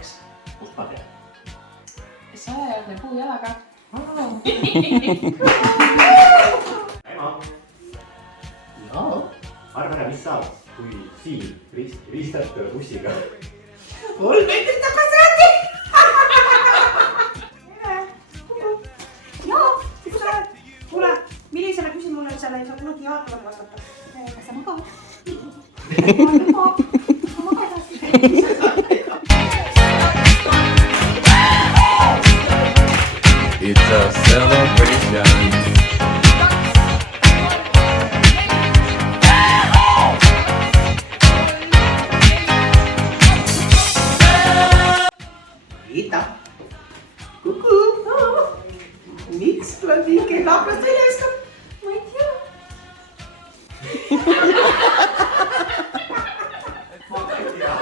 oleks. Kust ma tean? Sajajalgne puujalaga. Ema. Jaa. Arva ära, mis saab, kui siin ristad bussiga. 3 meetrit tagasi rääti! Jaa, kus sa lähed? Kuule, millisele küsimusele ei saa kunagi jaatavalt vastata? Kas sa magad? Ma maga edasi. It's a celebration. Riita. Kuku. Miks tuleb nii kella hakkas välja viskab? Ma ei tea. Ma ei tea.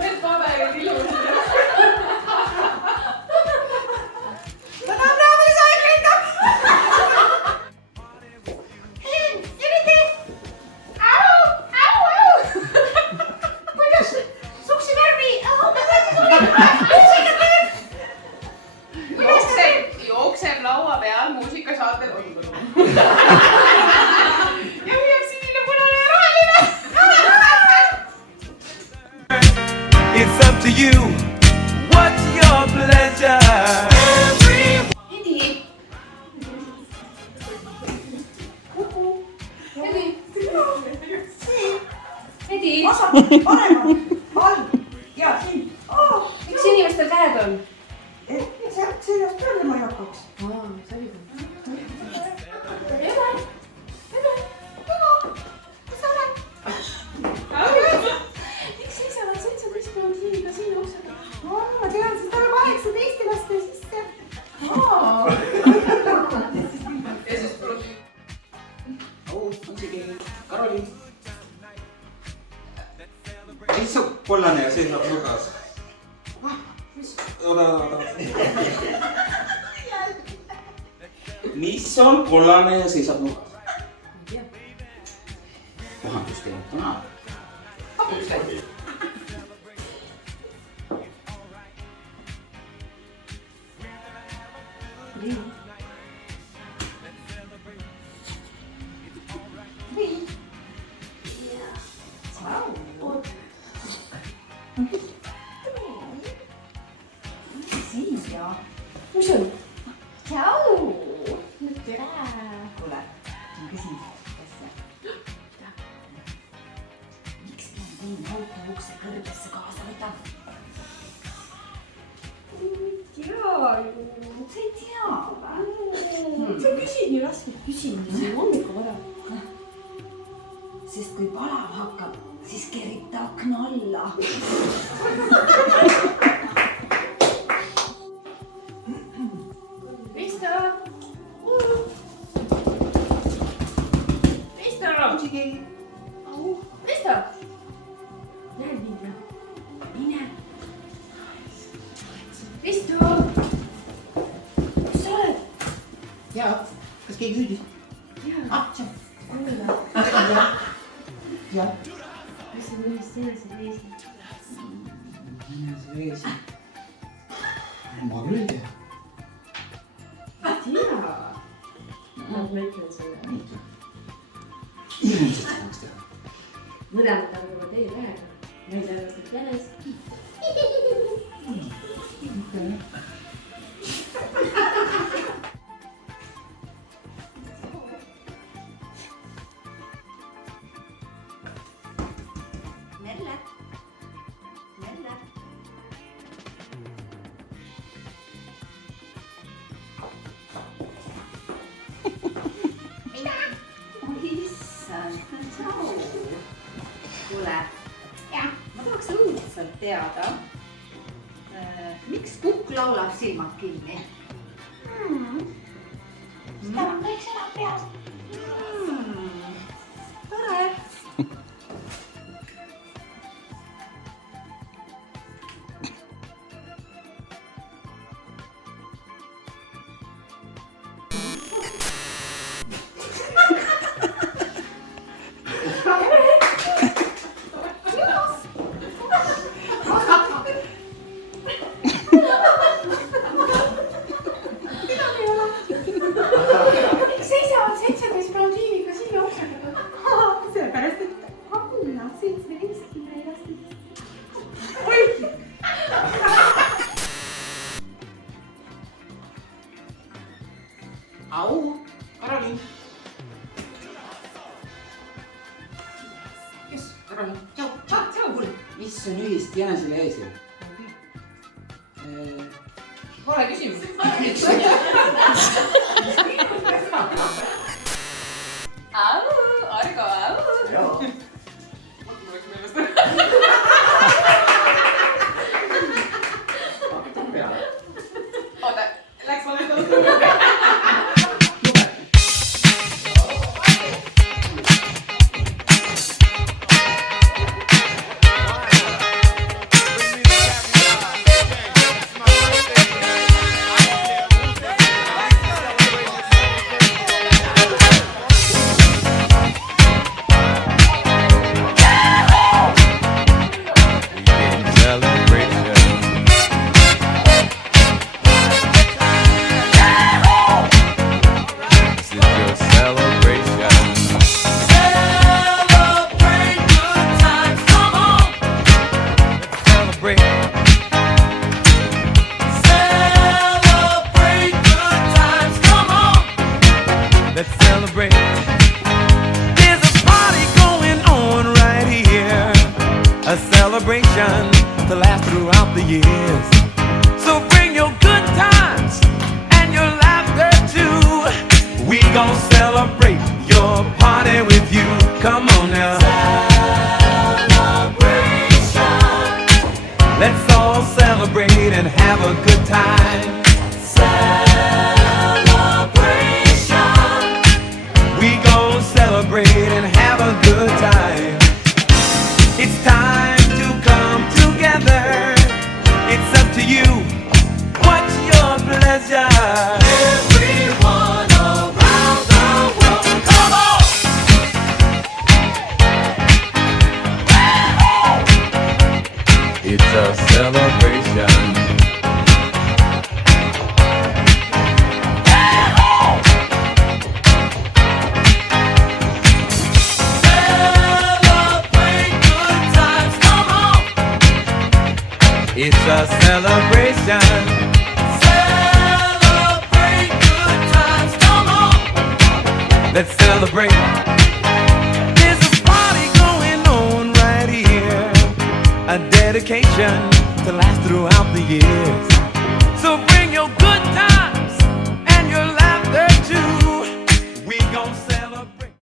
Need paberid ilusad. Ma tahan näha, kuidas aeg lendab. Jüriti! Au! Kuidas suksi värvi? Jookseb laua peal muusikasaatel on. Ja hoiab sinile punane ja roheline. It's up to you. What's your pleasure? Edi. Kuku. Edi. Edi. Vasak, paremal, all ja siin. Miks inimestel käed on? Sealt seljast pöörlema ei hakkaks. Selge. Kus sa oled? Miks seisavad 17 päeva siin oksega? Ma tean, siis tuleb 18 lasta sisse. Ja siis tuleb. On see keegi? Karoli. Mis on kollane ja seisab nurgas? Oda. Mis on kollane ja seisab nurgas? Kohandusteevad täna. Siia. Mis on? Tšau. Tere. Kuule, ma küsin asja. Miks pean teine auto ukse kõrgesse kaasa võtab? Jaa ju. Sa ei tea või? Sa küsid nii raske küsimusi hommikul vara. Sest kui palav hakkab, siis kerib ta akna alla. Risto. Risto. Risto. Lähed minna. Mine. Risto. Kus sa oled? Jaa, kas keegi hüüdis? Jaa. Tšau. Kuule. Jah. Mis sa millest sina siin ees? Mine see ees. Ma küll ei tea. Tea. Ma mõtlen sulle. Inimesed tahaks teha. Mõlemad arvavad teie lähega. Ma ei tea, kas nad jänes. Merle. Merle. Issand, tšau. Kuule, ma tahaks õudselt teada, miks kukk laulab silmad kinni? Tal on kõik sõnad peas. Tore. tienen silencio. Pole küsimus. Argo, Joo. Hakka peale. oota, läks mul nüüd Let's celebrate. There's a party going on right here, a celebration to last throughout the years. So bring your good times and your laughter too. We gon' celebrate your party with you. Come on now. Celebration. Let's all celebrate and have a good time. We gon' celebrate and have a good time. It's time to come together. It's up to you. What's your pleasure? Everyone around the world, come on! It's a celebration. It's a celebration. Celebrate good times, come on. Let's celebrate. There's a party going on right here, a dedication to last throughout the years.